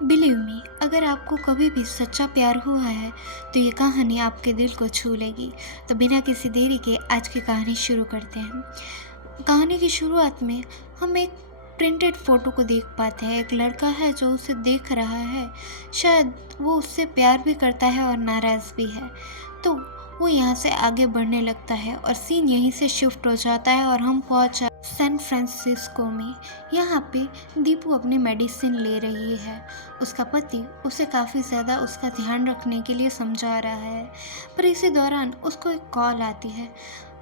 Believe me, अगर आपको कभी भी सच्चा प्यार हुआ है तो ये कहानी आपके दिल को छू लेगी। तो बिना किसी देरी के आज की कहानी शुरू करते हैं। कहानी की शुरुआत में हम एक प्रिंटेड फोटो को देख पाते हैं। एक लड़का है जो उसे देख रहा है। शायद वो उससे प्यार भी करता है और नाराज़ भी है। तो वो यहाँ से आगे बढ़ने लगता है और सीन यहीं से शिफ्ट हो जाता है और हम पहुँच जाते सैन फ्रांसिस्को में। यहाँ पे दीपू अपनी मेडिसिन ले रही है। उसका पति उसे काफ़ी ज़्यादा उसका ध्यान रखने के लिए समझा रहा है, पर इसी दौरान उसको एक कॉल आती है।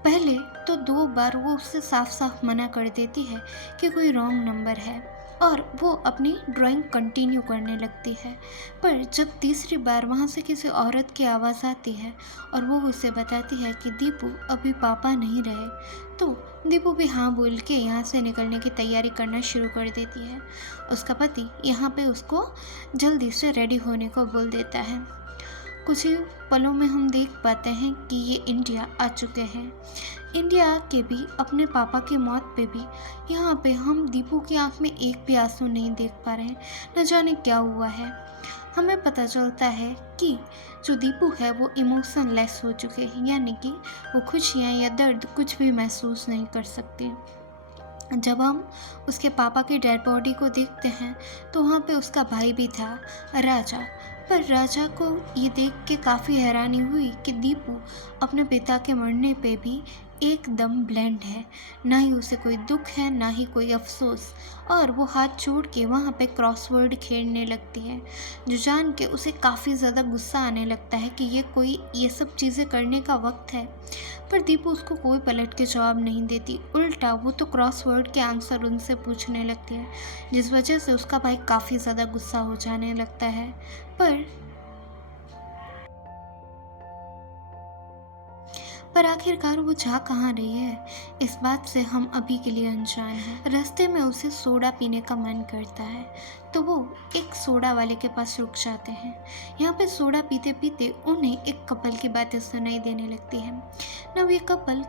पहले तो 2 बार वो उससे साफ साफ मना कर देती है कि कोई रॉन्ग नंबर है और वो अपनी ड्राइंग कंटिन्यू करने लगती है। पर जब तीसरी बार वहाँ से किसी औरत की आवाज़ आती है और वो उसे बताती है कि दीपू अभी पापा नहीं रहे, तो दीपू भी हाँ बोल के यहाँ से निकलने की तैयारी करना शुरू कर देती है। उसका पति यहाँ पे उसको जल्दी से रेडी होने को बोल देता है। कुछ ही पलों में हम देख पाते हैं कि ये इंडिया आ चुके हैं। इंडिया आके भी अपने पापा की मौत पे भी यहाँ पे हम दीपू की आंख में एक भी आंसू नहीं देख पा रहे हैं। न जाने क्या हुआ है। हमें पता चलता है कि जो दीपू है वो इमोशन लेस हो चुके हैं, यानी कि वो खुशियाँ या दर्द कुछ भी महसूस नहीं कर सकते। जब हम उसके पापा की डेड बॉडी को देखते हैं तो वहाँ पे उसका भाई भी था, राजा। पर राजा को ये देख के काफ़ी हैरानी हुई कि दीपू अपने पिता के मरने पे भी एकदम ब्लैंड है। ना ही उसे कोई दुख है, ना ही कोई अफसोस। और वो हाथ छोड़ के वहाँ पे क्रॉसवर्ड खेलने लगती है, जो जान के उसे काफ़ी ज़्यादा गुस्सा आने लगता है कि ये सब चीज़ें करने का वक्त है। पर दीपू उसको कोई पलट के जवाब नहीं देती। उल्टा वो तो क्रॉसवर्ड के आंसर उनसे पूछने लगती है, जिस वजह से उसका भाई काफ़ी ज़्यादा गुस्सा हो जाने लगता है। पर आखिरकार वो जा कहाँ रही है, इस बात से हम अभी के लिए अनजान हैं। रास्ते में उसे सोडा पीने का मन करता है, तो वो एक सोडा वाले के पास रुक जाते हैं। यहाँ पे सोडा पीते पीते उन्हें एक कपल की बातें सुनाई देने लगती हैं। ना ये कपल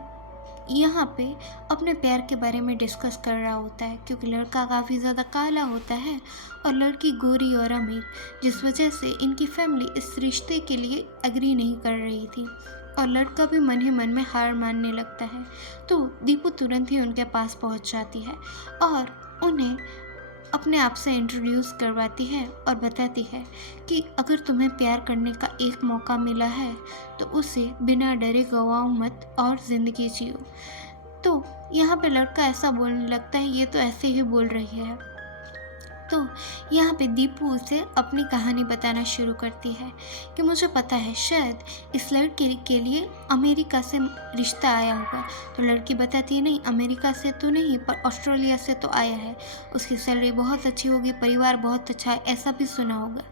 यहाँ पे अपने प्यार के बारे में डिस्कस कर रहा होता है, क्योंकि लड़का काफ़ी ज़्यादा काला होता है और लड़की गोरी और अमीर, जिस वजह से इनकी फैमिली इस रिश्ते के लिए एग्री नहीं कर रही थी और लड़का भी मन ही मन में हार मानने लगता है। तो दीपू तुरंत ही उनके पास पहुंच जाती है और उन्हें अपने आप से इंट्रोड्यूस करवाती है और बताती है कि अगर तुम्हें प्यार करने का एक मौका मिला है तो उसे बिना डरे गवाओ मत और ज़िंदगी जियो। तो यहाँ पे लड़का ऐसा बोलने लगता है, ये तो ऐसे ही बोल रही है। तो यहाँ पे दीपू उसे अपनी कहानी बताना शुरू करती है कि मुझे पता है शायद इस लड़के के लिए अमेरिका से रिश्ता आया होगा। तो लड़की बताती है, नहीं अमेरिका से तो नहीं, पर ऑस्ट्रेलिया से तो आया है। उसकी सैलरी बहुत अच्छी होगी, परिवार बहुत अच्छा है, ऐसा भी सुना होगा।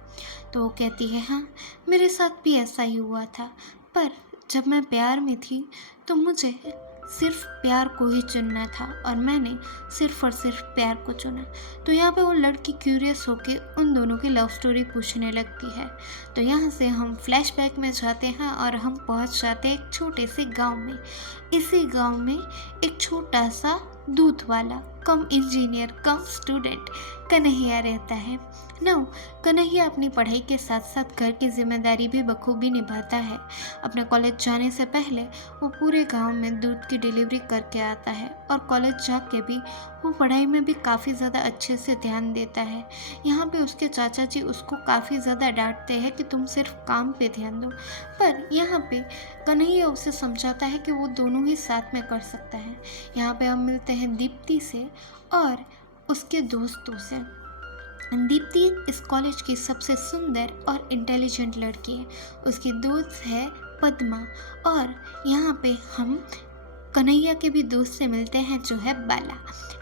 तो वो कहती है, हाँ मेरे साथ भी ऐसा ही हुआ था, पर जब मैं प्यार में थी तो मुझे सिर्फ प्यार को ही चुनना था और मैंने सिर्फ और सिर्फ प्यार को चुना। तो यहाँ पे वो लड़की क्यूरियस होके उन दोनों की लव स्टोरी पूछने लगती है। तो यहाँ से हम फ्लैशबैक में जाते हैं और हम पहुँच जाते हैं एक छोटे से गांव में। इसी गांव में एक छोटा सा दूध वाला कम इंजीनियर कम स्टूडेंट कन्हैया रहता है। कन्हैया अपनी पढ़ाई के साथ साथ घर की जिम्मेदारी भी बखूबी निभाता है। अपने कॉलेज जाने से पहले वो पूरे गांव में दूध की डिलीवरी करके आता है और कॉलेज जाके भी वो पढ़ाई में भी काफ़ी ज़्यादा अच्छे से ध्यान देता है। यहाँ पे उसके चाचा जी उसको काफ़ी ज़्यादा डांटते हैं कि तुम सिर्फ काम पे ध्यान दो, पर यहाँ पे कन्हैया उसे समझाता है कि वो दोनों ही साथ में कर सकता है। यहाँ पे हम मिलते हैं दीप्ति से और उसके दोस्तों से। दीप्ति इस कॉलेज की सबसे सुंदर और इंटेलिजेंट लड़की है। उसकी दोस्त है पद्मा और यहाँ पे हम कन्हैया के भी दोस्त से मिलते हैं जो है बाला।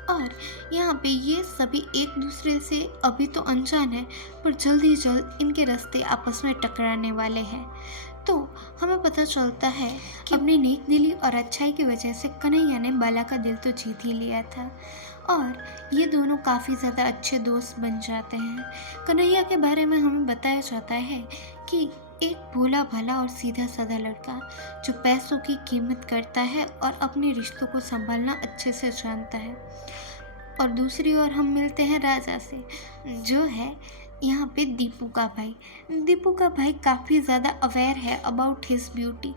और यहाँ पे ये सभी एक दूसरे से अभी तो अनजान है, पर जल्द ही जल्द इनके रास्ते आपस में टकराने वाले हैं। तो हमें पता चलता है कि अपनी नेक दिली और अच्छाई की वजह से कन्हैया ने बाला का दिल तो जीत ही लिया था और ये दोनों काफ़ी ज़्यादा अच्छे दोस्त बन जाते हैं। कन्हैया के बारे में हमें बताया जाता है कि एक भोला भाला और सीधा साधा लड़का जो पैसों की कीमत करता है और अपने रिश्तों को संभालना अच्छे से जानता है। और दूसरी ओर हम मिलते हैं राजा से, जो है यहाँ पे दीपू का भाई काफ़ी ज़्यादा अवेयर है अबाउट हिज ब्यूटी।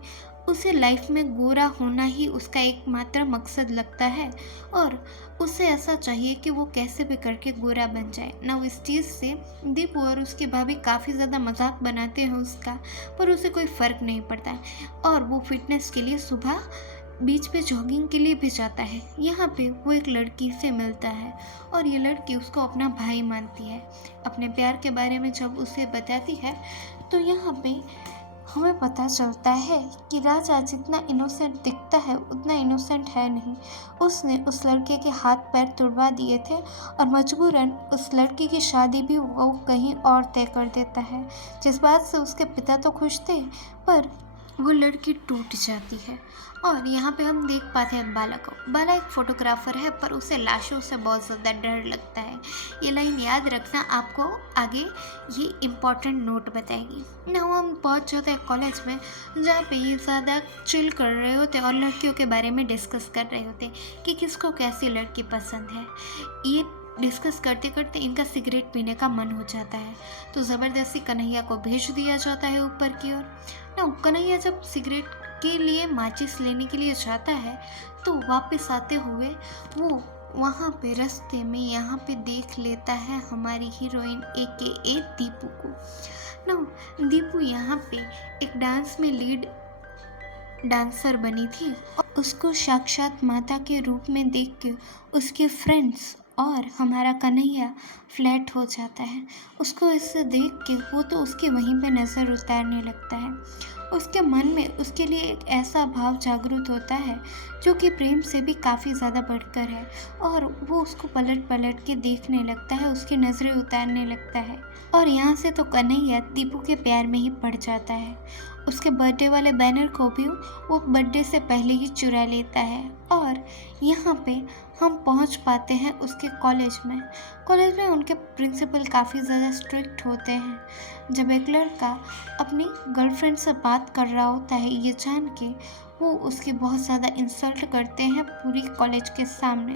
उसे लाइफ में गोरा होना ही उसका एकमात्र मकसद लगता है और उसे ऐसा चाहिए कि वो कैसे भी करके गोरा बन जाए ना। इस चीज़ से दीपू और उसके भाभी काफ़ी ज़्यादा मजाक बनाते हैं उसका, पर उसे कोई फ़र्क नहीं पड़ता है और वो फिटनेस के लिए सुबह बीच पे जॉगिंग के लिए भी जाता है। यहाँ पे वो एक लड़की से मिलता है और ये लड़की उसको अपना भाई मानती है। अपने प्यार के बारे में जब उसे बताती है तो यहाँ पे हमें पता चलता है कि राजा जितना इनोसेंट दिखता है उतना इनोसेंट है नहीं। उसने उस लड़के के हाथ पैर तुड़वा दिए थे और मजबूरन उस लड़की की शादी भी वो कहीं और तय कर देता है, जिस बात से उसके पिता तो खुश थे पर वो लड़की टूट जाती है। और यहाँ पे हम देख पाते हैं बाला को। बाला एक फोटोग्राफर है पर उसे लाशों से बहुत ज़्यादा डर लगता है। ये लाइन याद रखना, आपको आगे ये इम्पोर्टेंट नोट बताएगी ना। हम पहुँच जाते हैं कॉलेज में जहाँ पे ये ज़्यादा चिल कर रहे होते और लड़कियों के बारे में डिस्कस कर रहे होते कि किसको कैसी लड़की पसंद है। ये डिस्कस करते करते इनका सिगरेट पीने का मन हो जाता है तो ज़बरदस्ती कन्हैया को भेज दिया जाता है ऊपर की ओर ना। कन्हैया जब सिगरेट के लिए माचिस लेने के लिए जाता है तो वापस आते हुए वो वहाँ पे रास्ते में यहाँ पे देख लेता है हमारी हीरोइन AKA दीपू को ना। दीपू यहाँ पे एक डांस में लीड डांसर बनी थी और उसको साक्षात माता के रूप में देख के उसके फ्रेंड्स और हमारा कन्हैया फ्लैट हो जाता है। उसको इससे देख के वो तो उसके वहीं पे नज़र उतारने लगता है। उसके मन में उसके लिए एक ऐसा भाव जागृत होता है जो कि प्रेम से भी काफ़ी ज़्यादा बढ़कर है और वो उसको पलट पलट के देखने लगता है, उसकी नज़रें उतारने लगता है। और यहाँ से तो कन्हैया दीपू के प्यार में ही पड़ जाता है। उसके बर्थडे वाले बैनर को भी वो बर्थडे से पहले ही चुरा लेता है और यहाँ पे हम पहुँच पाते हैं उसके कॉलेज में। कॉलेज में उनके प्रिंसिपल काफ़ी ज़्यादा स्ट्रिक्ट होते हैं। जब एक लड़का अपनी गर्लफ्रेंड से बात कर रहा होता है ये जान के वो उसकी बहुत ज़्यादा इंसल्ट करते हैं पूरी कॉलेज के सामने,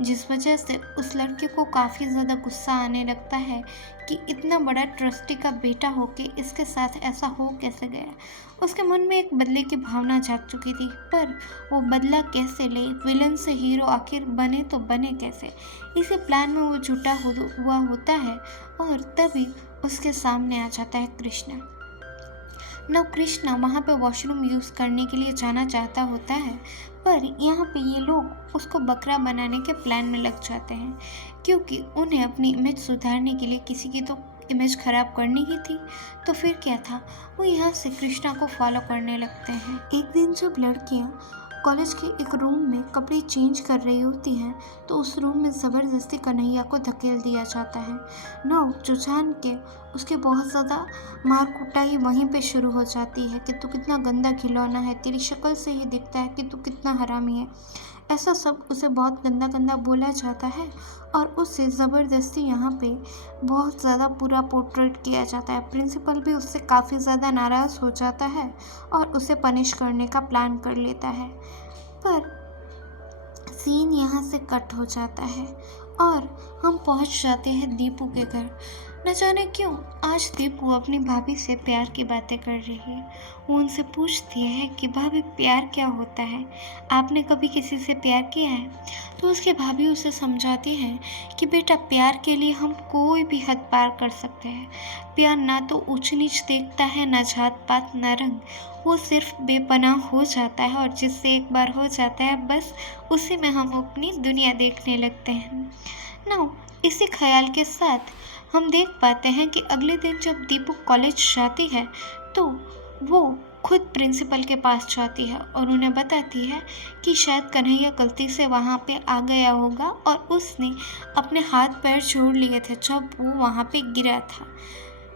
जिस वजह से उस लड़के को काफ़ी ज़्यादा गुस्सा आने लगता है कि इतना बड़ा ट्रस्टी का बेटा होके इसके साथ ऐसा हो कैसे गया। उसके मन में एक बदले की भावना जाग चुकी थी पर वो बदला कैसे ले, विलन से हीरो आखिर बने तो बने कैसे, इसी प्लान में वो जुटा हुआ होता है। और तभी उसके सामने आ जाता है कृष्णा। नव कृष्णा वहाँ पे वॉशरूम यूज़ करने के लिए जाना चाहता होता है पर यहाँ पे ये लोग उसको बकरा बनाने के प्लान में लग जाते हैं क्योंकि उन्हें अपनी इमेज सुधारने के लिए किसी की तो इमेज ख़राब करनी ही थी। तो फिर क्या था, वो यहाँ से कृष्णा को फॉलो करने लगते हैं। एक दिन जब लड़कियाँ कॉलेज के एक रूम में कपड़े चेंज कर रही होती हैं तो उस रूम में ज़बरदस्ती कन्हैया को धकेल दिया जाता है। नव जो जान के उसके बहुत ज़्यादा मार कुटाई वहीं पे शुरू हो जाती है कि तू कितना गंदा खिलौना है, तेरी शक्ल से ही दिखता है कि तू कितना हरामी है। ऐसा सब उसे बहुत गंदा गंदा बोला जाता है और उससे ज़बरदस्ती यहाँ पे बहुत ज़्यादा पूरा पोर्ट्रेट किया जाता है। प्रिंसिपल भी उससे काफ़ी ज़्यादा नाराज़ हो जाता है और उसे पनिश करने का प्लान कर लेता है पर सीन यहाँ से कट हो जाता है और हम पहुँच जाते हैं दीपू के घर। न जाने क्यों आज दीपू अपनी भाभी से प्यार की बातें कर रही है। वो उनसे पूछती है कि भाभी प्यार क्या होता है, आपने कभी किसी से प्यार किया है? तो उसके भाभी उसे समझाती हैं कि बेटा प्यार के लिए हम कोई भी हद पार कर सकते हैं। प्यार ना तो ऊंच नीच देखता है, ना जात पात, ना रंग, वो सिर्फ बेपनाह हो जाता है और जिससे एक बार हो जाता है बस उसी में हम अपनी दुनिया देखने लगते हैं ना। इसी ख्याल के साथ हम देख पाते हैं कि अगले दिन जब दीपू कॉलेज जाती है तो वो खुद प्रिंसिपल के पास जाती है और उन्हें बताती है कि शायद कन्हैया गलती से वहाँ पे आ गया होगा और उसने अपने हाथ पैर जोड़ लिए थे जब वो वहाँ पे गिरा था।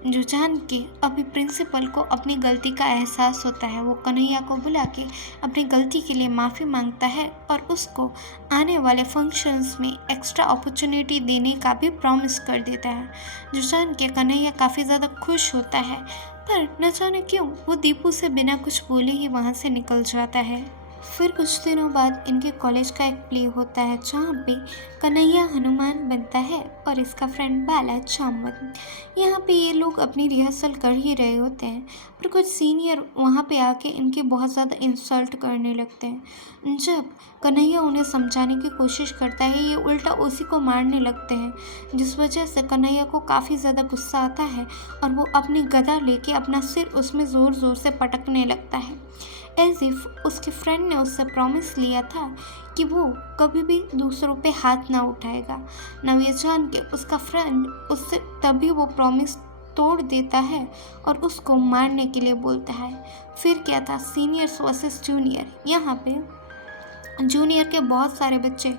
जो जान के अभी प्रिंसिपल को अपनी गलती का एहसास होता है। वो कन्हैया को बुला के अपनी गलती के लिए माफ़ी मांगता है और उसको आने वाले फंक्शंस में एक्स्ट्रा अपॉर्चुनिटी देने का भी प्रॉमिस कर देता है। जो जान के कन्हैया काफ़ी ज़्यादा खुश होता है पर न जाने क्यों वो दीपू से बिना कुछ बोले ही वहाँ से निकल जाता है। फिर कुछ दिनों बाद इनके कॉलेज का एक प्ले होता है जहाँ पे कन्हैया हनुमान बनता है और इसका फ्रेंड बाला जामवंत। यहाँ पे ये लोग अपनी रिहर्सल कर ही रहे होते हैं, पर कुछ सीनियर वहाँ पे आके इनके बहुत ज़्यादा इंसल्ट करने लगते हैं। जब कन्हैया उन्हें समझाने की कोशिश करता है, ये उल्टा उसी को मारने लगते हैं, जिस वजह से कन्हैया को काफ़ी ज़्यादा गुस्सा आता है और वो अपनी गदा लेके अपना सिर उसमें ज़ोर ज़ोर से पटकने लगता है, एज इफ उसके फ्रेंड ने उससे प्रॉमिस लिया था कि वो कभी भी दूसरों पे हाथ ना उठाएगा। ना ये जान के उसका फ्रेंड उससे तभी वो प्रॉमिस तोड़ देता है और उसको मारने के लिए बोलता है। फिर क्या था, सीनियर्स वर्सेस जूनियर। यहाँ पे जूनियर के बहुत सारे बच्चे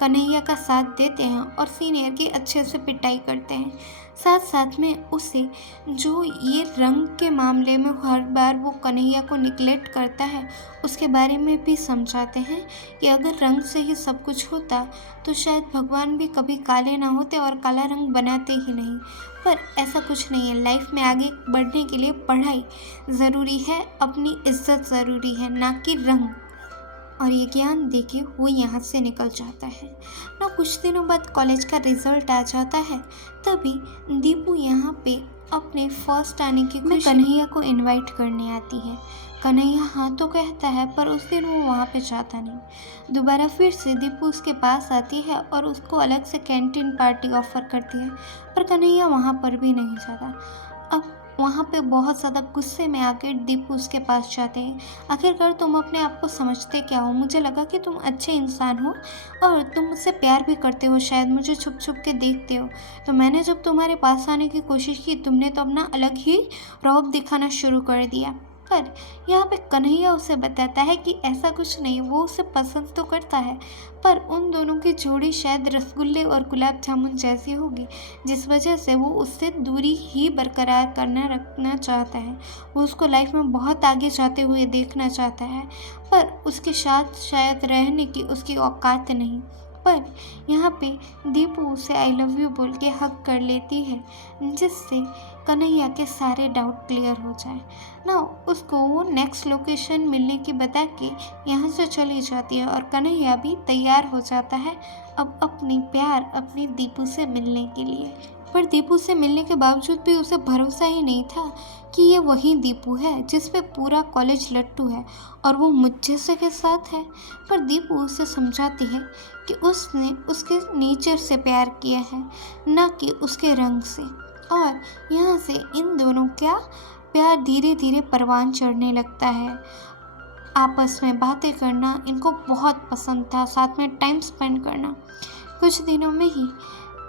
कन्हैया का साथ देते हैं और सीनियर की अच्छे से पिटाई करते हैं। साथ साथ में उसे जो ये रंग के मामले में हर बार वो कन्हैया को निग्लेक्ट करता है, उसके बारे में भी समझाते हैं कि अगर रंग से ही सब कुछ होता तो शायद भगवान भी कभी काले ना होते और काला रंग बनाते ही नहीं। पर ऐसा कुछ नहीं है, लाइफ में आगे बढ़ने के लिए पढ़ाई ज़रूरी है, अपनी इज्जत ज़रूरी है, ना कि रंग। और ये ज्ञान देके वो यहाँ से निकल जाता है ना। कुछ दिनों बाद कॉलेज का रिजल्ट आ जाता है, तभी दीपू यहाँ पे अपने फर्स्ट आने की खुशी में कन्हैया को इनवाइट करने आती है। कन्हैया हाँ तो कहता है, पर उस दिन वो वहाँ पे जाता नहीं। दोबारा फिर से दीपू उसके पास आती है और उसको अलग से कैंटीन पार्टी ऑफर करती है, पर कन्हैया वहाँ पर भी नहीं जाता। अब वहाँ पे बहुत ज़्यादा गुस्से में आकर दीपू उसके पास जाते हैं। आखिरकार तुम अपने आप को समझते क्या हो? मुझे लगा कि तुम अच्छे इंसान हो और तुम मुझसे प्यार भी करते हो, शायद मुझे छुप छुप के देखते हो। तो मैंने जब तुम्हारे पास आने की कोशिश की, तुमने तो अपना अलग ही रौब दिखाना शुरू कर दिया। पर यहाँ पे कन्हैया उसे बताता है कि ऐसा कुछ नहीं, वो उसे पसंद तो करता है, पर उन दोनों की जोड़ी शायद रसगुल्ले और गुलाब जामुन जैसी होगी, जिस वजह से वो उससे दूरी ही बरकरार करना रखना चाहता है। वो उसको लाइफ में बहुत आगे जाते हुए देखना चाहता है, पर उसके साथ शायद रहने की उसकी औकात नहीं। पर यहाँ पे दीपू उसे आई लव यू बोल के हक कर लेती है, जिससे कन्हैया के सारे डाउट क्लियर हो जाए ना। उसको वो नेक्स्ट लोकेशन मिलने की बता के यहाँ से चली जाती है और कन्हैया भी तैयार हो जाता है अब अपनी प्यार अपनी दीपू से मिलने के लिए। पर दीपू से मिलने के बावजूद भी उसे भरोसा ही नहीं था कि ये वही दीपू है जिस पे पूरा कॉलेज लट्टू है और वो मुझ जैसे के साथ है। पर दीपू उसे समझाती है कि उसने उसके नेचर से प्यार किया है, ना कि उसके रंग से। और यहाँ से इन दोनों का प्यार धीरे धीरे परवान चढ़ने लगता है। आपस में बातें करना इनको बहुत पसंद था, साथ में टाइम स्पेंड करना। कुछ दिनों में ही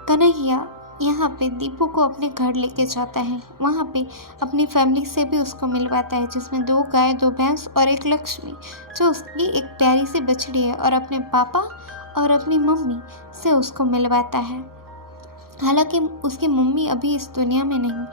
कन्हैया यहाँ पे दीपू को अपने घर लेके जाता है। वहाँ पे अपनी फैमिली से भी उसको मिलवाता है, जिसमें 2 गाय 2 भैंस और एक लक्ष्मी, जो उसकी एक प्यारी सी बछड़ी है, और अपने पापा और अपनी मम्मी से उसको मिलवाता है। हालांकि उसकी मम्मी अभी इस दुनिया में नहीं,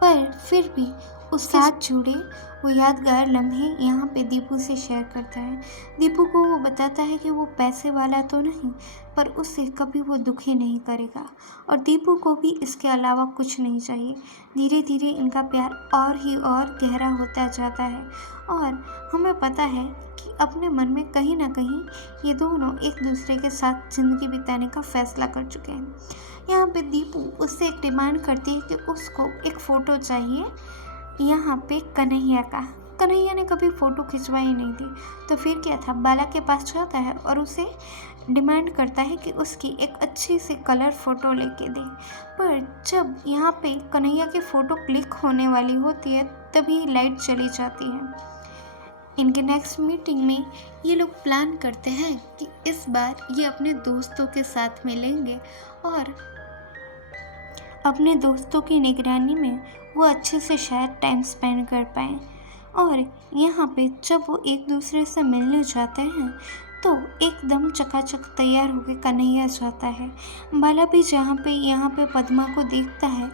पर फिर भी उसके साथ जुड़े वो यादगार लम्हे यहाँ पे दीपू से शेयर करता है। दीपू को वो बताता है कि वो पैसे वाला तो नहीं, पर उससे कभी वो दुखी नहीं करेगा और दीपू को भी इसके अलावा कुछ नहीं चाहिए। धीरे धीरे इनका प्यार और ही और गहरा होता जाता है और हमें पता है कि अपने मन में कहीं ना कहीं ये दोनों एक दूसरे के साथ ज़िंदगी बिताने का फैसला कर चुके हैं। यहाँ पे दीपू उससे एक डिमांड करती है कि उसको एक फ़ोटो चाहिए यहाँ पे कन्हैया का। कन्हैया ने कभी फ़ोटो खिंचवाई नहीं थी, तो फिर क्या था, बाला के पास जाता है और उसे डिमांड करता है कि उसकी एक अच्छी सी कलर फ़ोटो लेके दे। पर जब यहाँ पे कन्हैया की फ़ोटो क्लिक होने वाली होती है, तभी लाइट चली जाती है। इनके नेक्स्ट मीटिंग में ये लोग प्लान करते हैं कि इस बार ये अपने दोस्तों के साथ मिलेंगे और अपने दोस्तों की निगरानी में वो अच्छे से शायद टाइम स्पेंड कर पाएँ। और यहाँ पे जब वो एक दूसरे से मिलने जाते हैं तो एकदम चकाचक तैयार होकर कन्हैया जाता है। बाला भी जहाँ पे यहाँ पे पद्मा को देखता है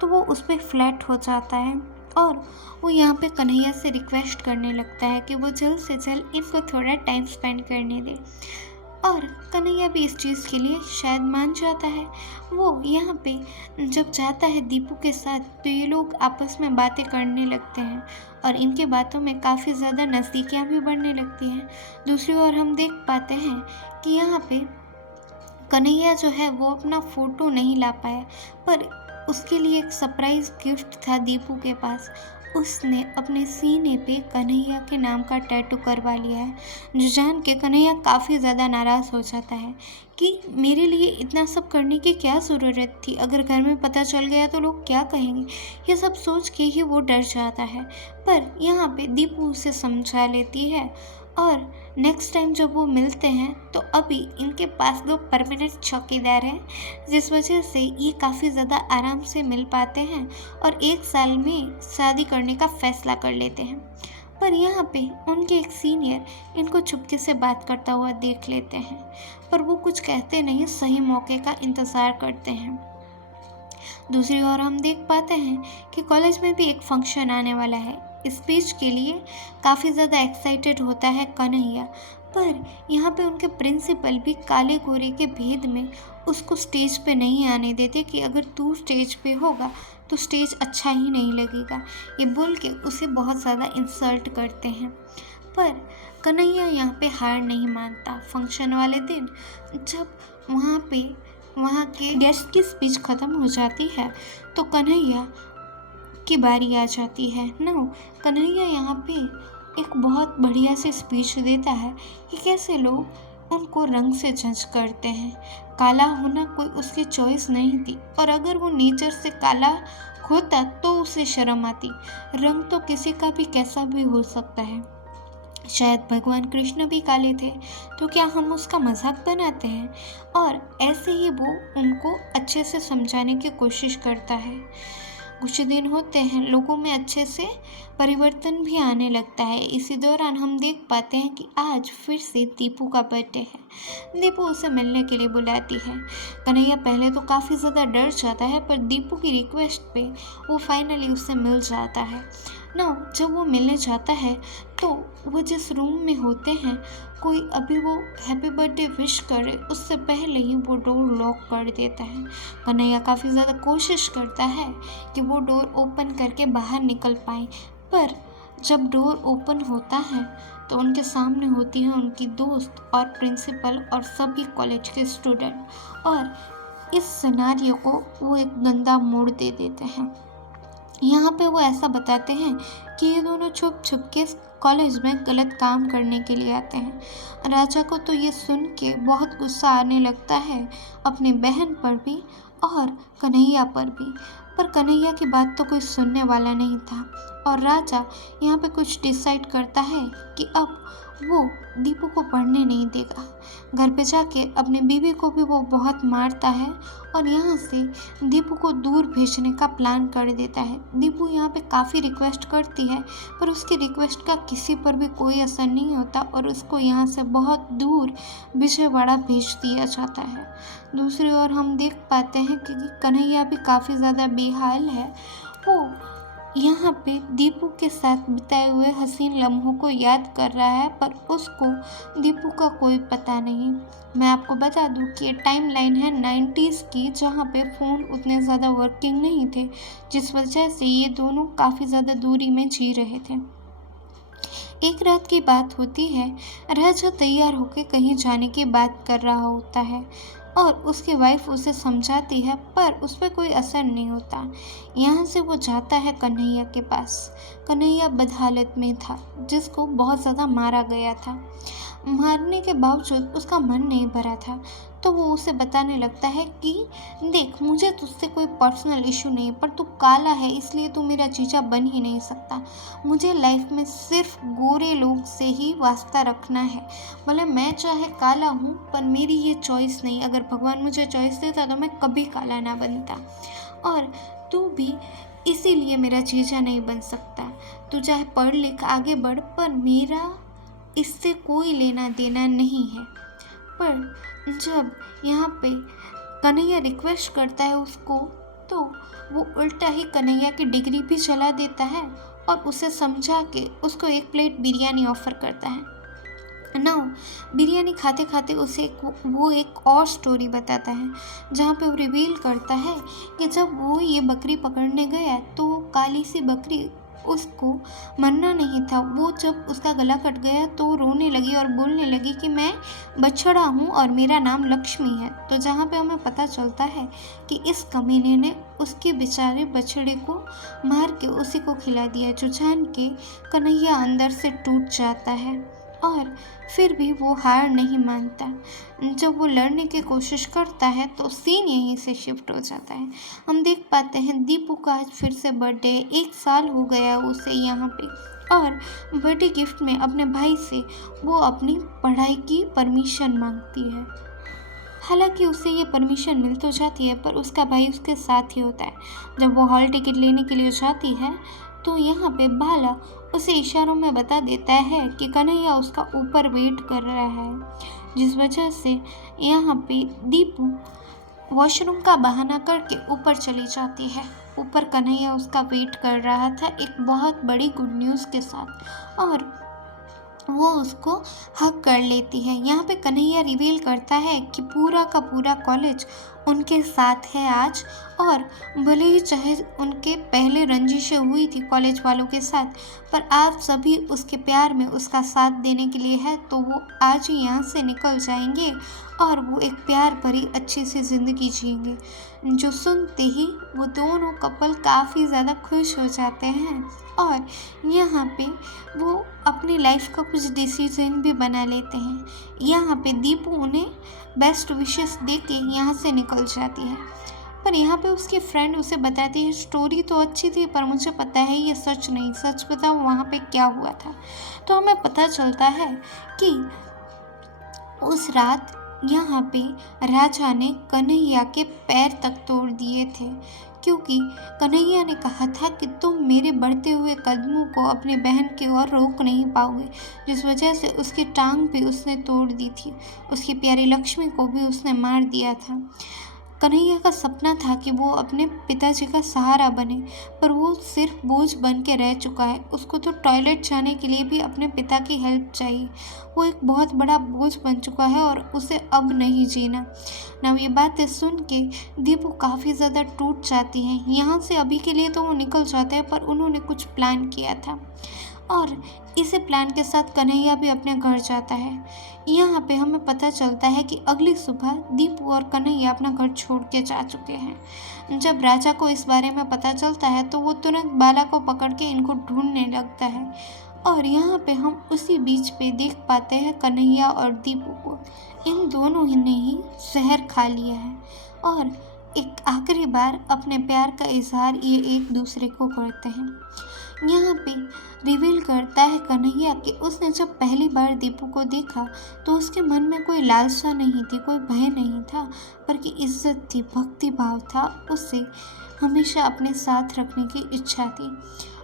तो वो उस पर फ्लैट हो जाता है और वो यहाँ पे कन्हैया से रिक्वेस्ट करने लगता है कि वो जल्द से जल्द इनको थोड़ा टाइम स्पेंड करने दे। और कन्हैया भी इस चीज़ के लिए शायद मान जाता है। वो यहाँ पे जब जाता है दीपू के साथ तो ये लोग आपस में बातें करने लगते हैं और इनके बातों में काफ़ी ज़्यादा नज़दीकियाँ भी बढ़ने लगती हैं। दूसरी ओर हम देख पाते हैं कि यहाँ पे कन्हैया जो है वो अपना फ़ोटो नहीं ला पाया, पर उसके लिए एक सरप्राइज़ गिफ्ट था दीपू के पास। उसने अपने सीने पे कन्हैया के नाम का टैटू करवा लिया है, जो जान के कन्हैया काफ़ी ज़्यादा नाराज़ हो जाता है कि मेरे लिए इतना सब करने की क्या ज़रूरत थी, अगर घर में पता चल गया तो लोग क्या कहेंगे। ये सब सोच के ही वो डर जाता है, पर यहाँ पे दीपू उसे समझा लेती है और नेक्स्ट टाइम जब वो मिलते हैं तो अभी इनके पास 2 परमानेंट चौकीदार हैं, जिस वजह से ये काफ़ी ज़्यादा आराम से मिल पाते हैं और 1 साल में शादी करने का फैसला कर लेते हैं। पर यहाँ पे उनके एक सीनियर इनको चुपके से बात करता हुआ देख लेते हैं, पर वो कुछ कहते नहीं, सही मौके का इंतज़ार करते हैं। दूसरी ओर हम देख पाते हैं कि कॉलेज में भी एक फंक्शन आने वाला है। स्पीच के लिए काफ़ी ज़्यादा एक्साइटेड होता है कन्हैया, पर यहाँ पे उनके प्रिंसिपल भी काले गोरे के भेद में उसको स्टेज पे नहीं आने देते कि अगर तू स्टेज पे होगा तो स्टेज अच्छा ही नहीं लगेगा, ये बोल के उसे बहुत ज़्यादा इंसल्ट करते हैं। पर कन्हैया यहाँ पे हार नहीं मानता। फंक्शन वाले दिन जब वहाँ के गेस्ट की स्पीच ख़त्म हो जाती है तो कन्हैया की बारी आ जाती है ना। कन्हैया यहाँ पे एक बहुत बढ़िया सी स्पीच देता है कि कैसे लोग उनको रंग से जज करते हैं। काला होना कोई उसकी चॉइस नहीं थी, और अगर वो नेचर से काला होता तो उसे शर्म आती। रंग तो किसी का भी कैसा भी हो सकता है। शायद भगवान कृष्ण भी काले थे, तो क्या हम उसका मजाक बनाते हैं? और ऐसे ही वो उनको अच्छे से समझाने की कोशिश करता है। कुछ दिन होते हैं, लोगों में अच्छे से परिवर्तन भी आने लगता है। इसी दौरान हम देख पाते हैं कि आज फिर से दीपू का बर्थडे है। दीपू उसे मिलने के लिए बुलाती है। कन्हैया पहले तो काफ़ी ज़्यादा डर जाता है, पर दीपू की रिक्वेस्ट पे वो फाइनली उससे मिल जाता है ना। जब वो मिलने जाता है तो वो जिस रूम में होते हैं, कोई अभी वो हैप्पी बर्थडे विश करे उससे पहले ही वो डोर लॉक कर देता है। कन्हैया काफ़ी ज़्यादा कोशिश करता है कि वो डोर ओपन करके बाहर निकल पाए, पर जब डोर ओपन होता है तो उनके सामने होती है उनकी दोस्त और प्रिंसिपल और सभी कॉलेज के स्टूडेंट, और इस सिनेरियो को वो एक गंदा मोड़ दे देते हैं। यहाँ पे वो ऐसा बताते हैं कि ये दोनों छुप छुप के कॉलेज में गलत काम करने के लिए आते हैं। राजा को तो ये सुन के बहुत गुस्सा आने लगता है, अपनी बहन पर भी और कन्हैया पर भी। पर कन्हैया की बात तो कोई सुनने वाला नहीं था, और राजा यहाँ पे कुछ डिसाइड करता है कि अब वो दीपू को पढ़ने नहीं देगा। घर पे जाके अपने बीवी को भी वो बहुत मारता है और यहाँ से दीपू को दूर भेजने का प्लान कर देता है। दीपू यहाँ पे काफ़ी रिक्वेस्ट करती है, पर उसकी रिक्वेस्ट का किसी पर भी कोई असर नहीं होता और उसको यहाँ से बहुत दूर विजयवाड़ा भेज दिया जाता है। दूसरी ओर हम देख पाते हैं कि कन्हैया भी काफ़ी ज़्यादा बेहाल है। वो यहाँ पे दीपू के साथ बिताए हुए हसीन लम्हों को याद कर रहा है, पर उसको दीपू का कोई पता नहीं। मैं आपको बता दूँ कि ये टाइम लाइन है 90s की, जहाँ पे फ़ोन उतने ज़्यादा वर्किंग नहीं थे, जिस वजह से ये दोनों काफ़ी ज़्यादा दूरी में जी रहे थे। एक रात की बात होती है, राजा तैयार होकर कहीं जाने की बात कर रहा होता है और उसकी वाइफ उसे समझाती है, पर उस पर कोई असर नहीं होता। यहाँ से वो जाता है कन्हैया के पास। कन्हैया बदहालत में था, जिसको बहुत ज़्यादा मारा गया था। मारने के बावजूद उसका मन नहीं भरा था, तो वो उसे बताने लगता है कि देख, मुझे तुझसे कोई पर्सनल इशू नहीं, पर तू काला है इसलिए तू मेरा जीजा बन ही नहीं सकता। मुझे लाइफ में सिर्फ गोरे लोग से ही वास्ता रखना है। मतलब मैं चाहे काला हूँ, पर मेरी ये चॉइस नहीं। अगर भगवान मुझे चॉइस देता तो मैं कभी काला ना बनता, और तू भी इसीलिए मेरा जीजा नहीं बन सकता। तू चाहे पढ़ लिख आगे बढ़, पर मेरा इससे कोई लेना देना नहीं है। पर जब यहाँ पे कन्हैया रिक्वेस्ट करता है उसको, तो वो उल्टा ही कन्हैया की डिग्री भी चला देता है और उसे समझा के उसको 1 प्लेट बिरयानी ऑफ़र करता है। ना बिरयानी खाते खाते उसे वो एक और स्टोरी बताता है, जहाँ पे वो रिवील करता है कि जब वो ये बकरी पकड़ने गया तो वो काली सी बकरी उसको मरना नहीं था। वो जब उसका गला कट गया तो वो रोने लगी और बोलने लगी कि मैं बछड़ा हूँ और मेरा नाम लक्ष्मी है। तो जहाँ पे हमें पता चलता है कि इस कमीने ने उसके बेचारे बछड़े को मार के उसी को खिला दिया, जो जान के कन्हैया अंदर से टूट जाता है और फिर भी वो हार नहीं मानता। जब वो लड़ने की कोशिश करता है तो सीन यहीं से शिफ्ट हो जाता है। हम देख पाते हैं दीपू का आज फिर से बर्थडे है, 1 साल हो गया उसे यहाँ पे, और बर्थडे गिफ्ट में अपने भाई से वो अपनी पढ़ाई की परमिशन मांगती है। हालांकि उसे ये परमिशन मिल तो जाती है पर उसका भाई उसके साथ ही होता है। जब वो हॉल टिकट लेने के लिए जाती है तो यहाँ पे बाला उसे इशारों में बता देता है कि कन्हैया उसका ऊपर वेट कर रहा है, जिस वजह से यहाँ पे दीपू वॉशरूम का बहाना करके ऊपर चली जाती है। ऊपर कन्हैया उसका वेट कर रहा था एक बहुत बड़ी गुड न्यूज़ के साथ, और वो उसको हक कर लेती है। यहाँ पे कन्हैया रिवील करता है कि पूरा का पूरा कॉलेज उनके साथ है आज, और भले ही चाहे उनके पहले रंजिशें हुई थी कॉलेज वालों के साथ, पर आज सभी उसके प्यार में उसका साथ देने के लिए है। तो वो आज ही यहाँ से निकल जाएंगे और वो एक प्यार भरी अच्छी सी ज़िंदगी जिएंगे। जो सुनते ही वो दोनों कपल काफ़ी ज़्यादा खुश हो जाते हैं, और यहाँ पे वो अपनी लाइफ का कुछ डिसीजन भी बना लेते हैं। यहाँ पे दीपू उन्हें बेस्ट विशेस दे के यहाँ से निकल जाती है, पर यहाँ पे उसकी फ्रेंड उसे बताती है स्टोरी तो अच्छी थी पर मुझे पता है ये सच नहीं, सच बताओ वहाँ पे क्या हुआ था। तो हमें पता चलता है कि उस रात यहाँ पे राजा ने कन्हैया के पैर तक तोड़ दिए थे, क्योंकि कन्हैया ने कहा था कि तुम मेरे बढ़ते हुए कदमों को अपनी बहन की ओर रोक नहीं पाओगे, जिस वजह से उसकी टांग भी उसने तोड़ दी थी। उसकी प्यारी लक्ष्मी को भी उसने मार दिया था। कन्हैया का सपना था कि वो अपने पिताजी का सहारा बने, पर वो सिर्फ बोझ बन के रह चुका है। उसको तो टॉयलेट जाने के लिए भी अपने पिता की हेल्प चाहिए। वो एक बहुत बड़ा बोझ बन चुका है और उसे अब नहीं जीना। ना ये बातें सुन के दीपू काफ़ी ज़्यादा टूट जाती हैं। यहाँ से अभी के लिए तो वो निकल जाते हैं, पर उन्होंने कुछ प्लान किया था और इसी प्लान के साथ कन्हैया भी अपने घर जाता है। यहाँ पे हमें पता चलता है कि अगली सुबह दीपू और कन्हैया अपना घर छोड़ के जा चुके हैं। जब राजा को इस बारे में पता चलता है तो वो तुरंत बाला को पकड़ के इनको ढूंढने लगता है, और यहाँ पे हम उसी बीच पे देख पाते हैं कन्हैया और दीपू को। इन दोनों ने ही जहर खा लिया है और एक आखिरी बार अपने प्यार का इजहार ये एक दूसरे को करते हैं। यहाँ पे रिवील करता है कन्हैया कि उसने जब पहली बार दीपू को देखा तो उसके मन में कोई लालसा नहीं थी, कोई भय नहीं था, बल्कि इज्जत थी, भक्ति भाव था, उसे हमेशा अपने साथ रखने की इच्छा थी।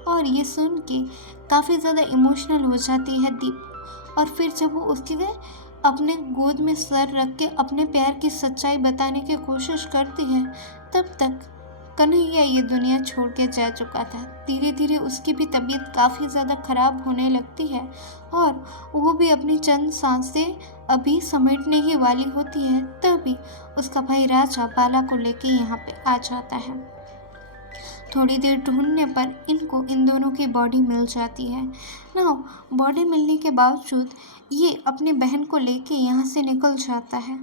और ये सुन के काफ़ी ज़्यादा इमोशनल हो जाती है दीपू, और फिर जब वो उसके अपने गोद में सर रख के अपने प्यार की सच्चाई बताने की कोशिश करती है, तब तक कन्हैया ये दुनिया छोड़ के जा चुका था। धीरे धीरे उसकी भी तबीयत काफ़ी ज़्यादा ख़राब होने लगती है और वो भी अपनी चंद सांसें अभी समेटने ही वाली होती है। तभी उसका भाई राजा बाला को लेके यहाँ पे आ जाता है। थोड़ी देर ढूंढने पर इनको इन दोनों की बॉडी मिल जाती है। ना बॉडी मिलने के बावजूद ये अपनी बहन को लेके यहाँ से निकल जाता है।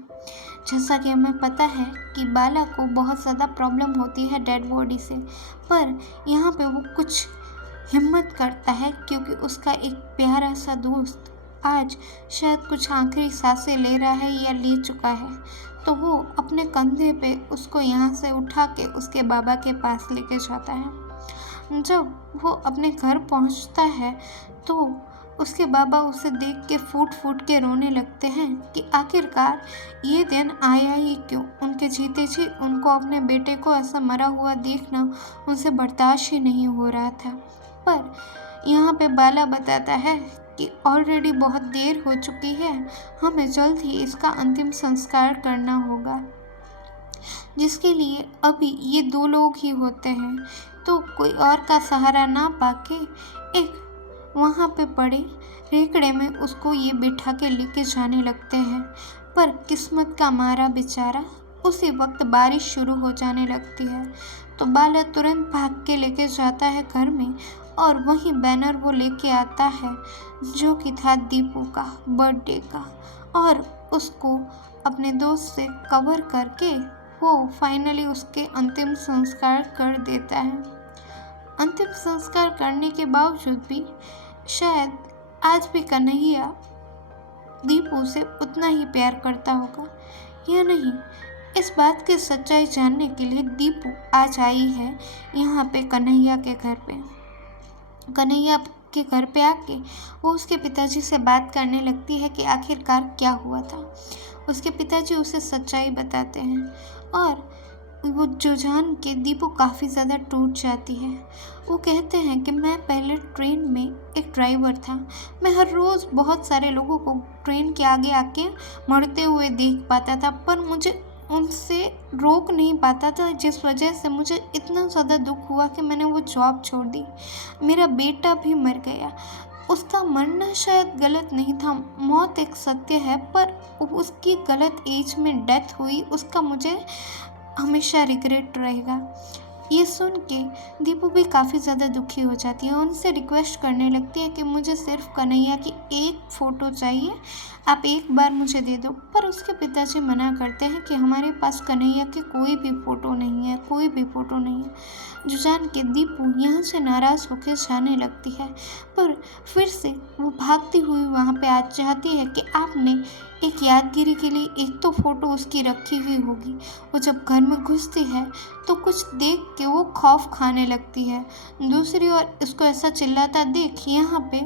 जैसा कि हमें पता है कि बाला को बहुत ज़्यादा प्रॉब्लम होती है डेड बॉडी से, पर यहाँ पे वो कुछ हिम्मत करता है क्योंकि उसका एक प्यारा सा दोस्त आज शायद कुछ आखिरी सांसें ले रहा है या ले चुका है। तो वो अपने कंधे पे उसको यहाँ से उठा के उसके बाबा के पास लेके जाता है। जब वो अपने घर पहुँचता है तो उसके बाबा उसे देख के फूट फूट के रोने लगते हैं कि आखिरकार ये दिन आया ही क्यों। उनके जीते जी उनको अपने बेटे को ऐसा मरा हुआ देखना उनसे बर्दाश्त ही नहीं हो रहा था। पर यहाँ पे बाला बताता है कि ऑलरेडी बहुत देर हो चुकी है, हमें जल्द ही इसका अंतिम संस्कार करना होगा, जिसके लिए अभी ये 2 लोग ही होते हैं। तो कोई और का सहारा ना पाके एक वहाँ पे पड़े रेकड़े में उसको ये बिठा के लेके जाने लगते हैं। पर किस्मत का मारा बेचारा, उसी वक्त बारिश शुरू हो जाने लगती है। तो बाला तुरंत भाग के लेके जाता है घर में और वही बैनर वो लेके आता है जो कि था दीपू का बर्थडे का, और उसको अपने दोस्त से कवर करके वो फाइनली उसके अंतिम संस्कार कर देता है। अंतिम संस्कार करने के बावजूद भी शायद आज भी कन्हैया दीपू से उतना ही प्यार करता होगा या नहीं, इस बात की सच्चाई जानने के लिए दीपू आज आई है यहाँ पे कन्हैया के घर पे। कन्हैया के घर पे आके वो उसके पिताजी से बात करने लगती है कि आखिरकार क्या हुआ था। उसके पिताजी उसे सच्चाई बताते हैं और वो जो जान के दीपू काफ़ी ज़्यादा टूट जाती है। वो कहते हैं कि मैं पहले ट्रेन में एक ड्राइवर था। मैं हर रोज़ बहुत सारे लोगों को ट्रेन के आगे आके मरते हुए देख पाता था, पर मुझे उनसे रोक नहीं पाता था, जिस वजह से मुझे इतना ज़्यादा दुख हुआ कि मैंने वो जॉब छोड़ दी। मेरा बेटा भी मर गया। उसका मरना शायद गलत नहीं था, मौत एक सत्य है, पर उसकी गलत एज में डेथ हुई, उसका मुझे हमेशा रिग्रेट रहेगा। ये सुन के दीपू भी काफ़ी ज़्यादा दुखी हो जाती है। उनसे रिक्वेस्ट करने लगती है कि मुझे सिर्फ कन्हैया की एक फ़ोटो चाहिए, आप एक बार मुझे दे दो। पर उसके पिताजी मना करते हैं कि हमारे पास कन्हैया की कोई भी फ़ोटो नहीं है, कोई भी फ़ोटो नहीं है। जो जान के दीपू यहाँ से नाराज़ होकर जाने लगती है, पर फिर से वो भागती हुई वहाँ पे आ जाती है कि आपने एक यादगिरी के लिए एक तो फ़ोटो उसकी रखी हुई होगी। वो जब घर में घुसती है तो कुछ देख के वो खौफ खाने लगती है। दूसरी ओर इसको ऐसा चिल्लाता देख यहाँ पे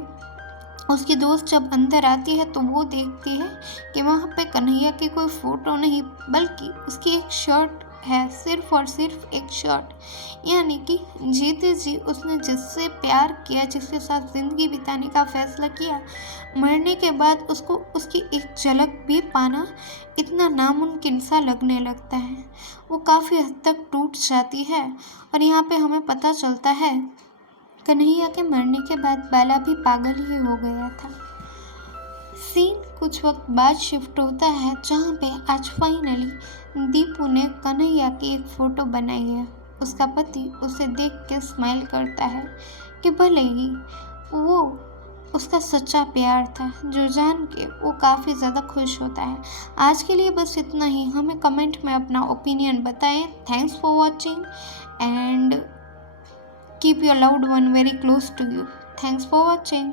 उसकी दोस्त जब अंदर आती है तो वो देखती है कि वहाँ पे कन्हैया की कोई फ़ोटो नहीं, बल्कि उसकी एक शर्ट है, सिर्फ और सिर्फ एक शर्ट। यानी कि जीते जी उसने जिससे प्यार किया, जिसके साथ ज़िंदगी बिताने का फ़ैसला किया, मरने के बाद उसको उसकी एक झलक भी पाना इतना नामुमकिन सा लगने लगता है। वो काफ़ी हद तक टूट जाती है और यहाँ पे हमें पता चलता है कन्हैया के मरने के बाद बाला भी पागल ही हो गया था। सीन कुछ वक्त बाद शिफ्ट होता है जहाँ पे आज फाइनली दीपू ने कन्हैया की एक फ़ोटो बनाई है। उसका पति उसे देख के स्माइल करता है कि भले ही वो उसका सच्चा प्यार था, जो जान के वो काफ़ी ज़्यादा खुश होता है। आज के लिए बस इतना ही। हमें कमेंट में अपना ओपिनियन बताएं। Thanks for watching and keep your loved one very close to you. Thanks for watching.